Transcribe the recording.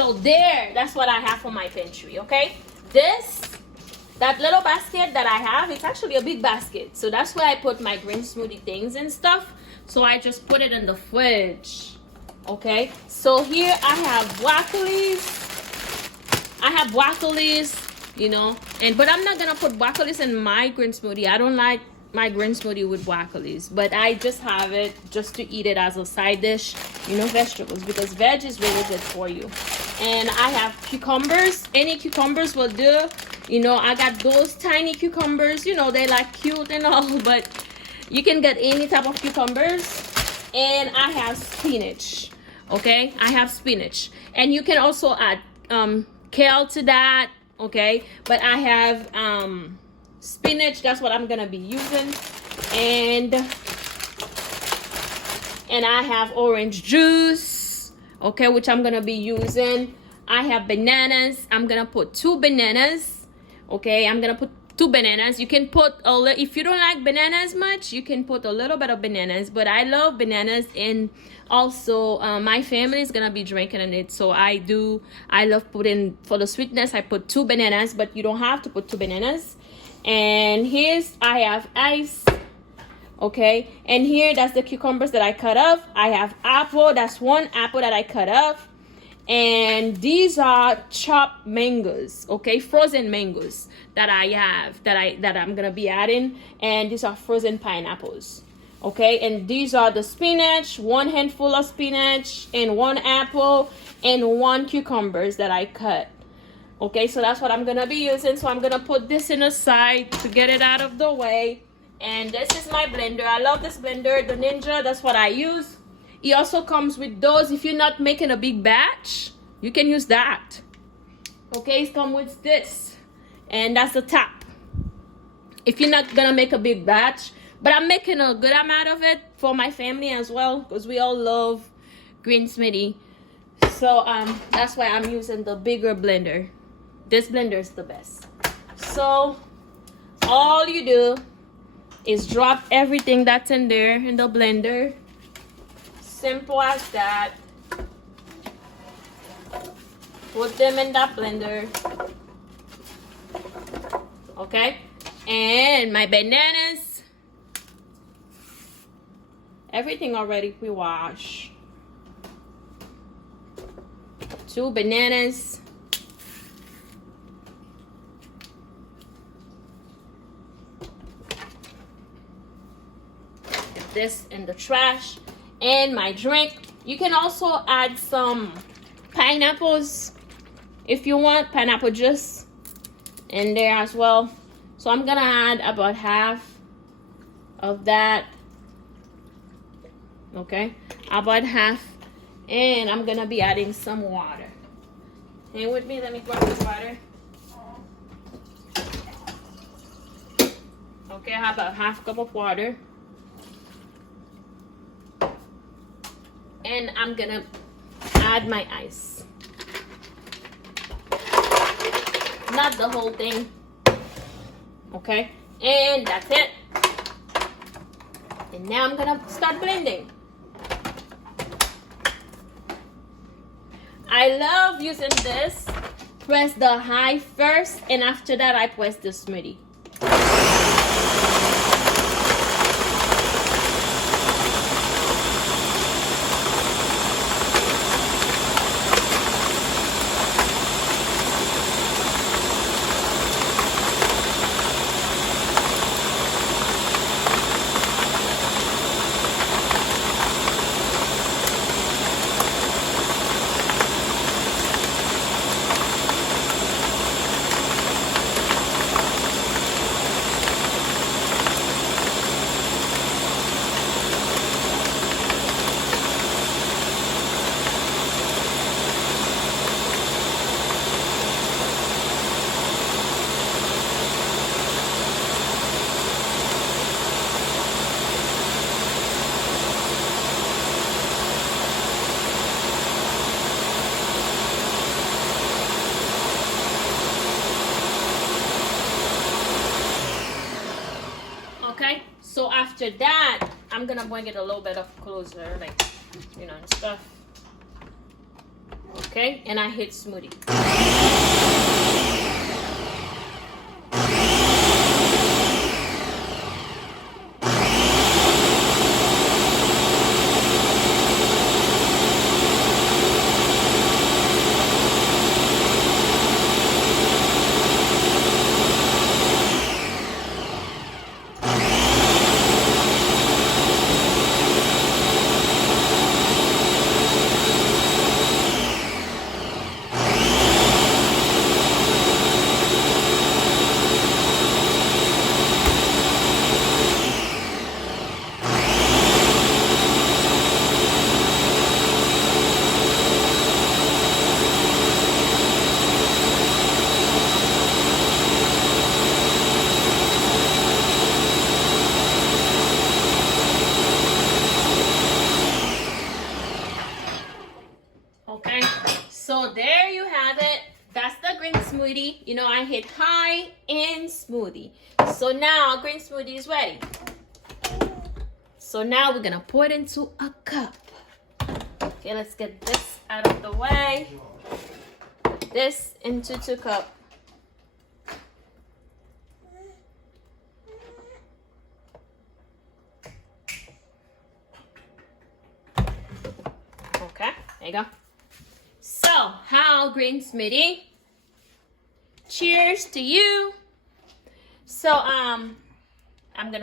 So that's what I have for my pantry, okay? That little basket that I have, it's actually a big basket. So that's where I put my green smoothie things and stuff. So I just put it in the fridge, okay? So here I have broccolis. You know, but I'm not gonna put broccolis in my green smoothie. I don't like my green smoothie with broccolis, but I just have it just to eat it as a side dish, you know, vegetables, because veg is really good for you. And I have cucumbers. Any cucumbers will do. You know, I got those tiny cucumbers. You know, they like cute and all, but you can get any type of cucumbers. And I have spinach, okay? I have spinach. And you can also add kale to that, okay? But I have spinach. That's what I'm gonna be using. And I have orange juice, okay, which I'm gonna be using. I have bananas. I'm gonna put 2 bananas, okay? I'm gonna put 2 bananas. You can put a little, if you don't like bananas much, you can put a little bit of bananas, but I love bananas. And also my family is gonna be drinking in it, so I love putting, for the sweetness, I put 2 bananas, but you don't have to put 2 bananas. And I have ice, okay? And here, that's the cucumbers that I cut off. I have apple. That's 1 apple that I cut off. And these are chopped mangoes, okay? Frozen mangoes that I have, that I'm gonna be adding. And these are frozen pineapples, okay? And these are the spinach, 1 handful of spinach, and 1 apple, and 1 cucumbers that I cut. Okay, so that's what I'm gonna be using. So I'm gonna put this in a side to get it out of the way. And this is my blender. I love this blender, the Ninja. That's what I use. It also comes with those. If you're not making a big batch, you can use that. Okay, it comes with this. And that's the top. If you're not gonna make a big batch, but I'm making a good amount of it for my family as well, because we all love green smoothie. So that's why I'm using the bigger blender. This blender is the best. So all you do is drop everything that's in there in the blender. Simple as that. Put them in that blender. Okay? And my bananas. Everything already pre-washed. 2 bananas. This in the trash. And my drink. You can also add some pineapples if you want, pineapple juice in there as well. So I'm gonna add about half of that. Okay, about half. And I'm gonna be adding some water. Hang with me, let me grab this water. Okay, I have about half cup of water. And I'm gonna add my ice. Not the whole thing. Okay, and that's it. And now I'm gonna start blending. I love using this. Press the high first, and after that I press the smoothie. Okay, so after that, I'm gonna bring it a little bit of closer, like, you know, and stuff. Okay, and I hit smoothie. Okay, so there you have it. That's the green smoothie. You know, I hit high in smoothie. So now green smoothie is ready. So now we're gonna pour it into a cup. Okay, let's get this out of the way. Put this into 2 cups. Okay, there you go. So, how green smoothie? Cheers to you. So, I'm gonna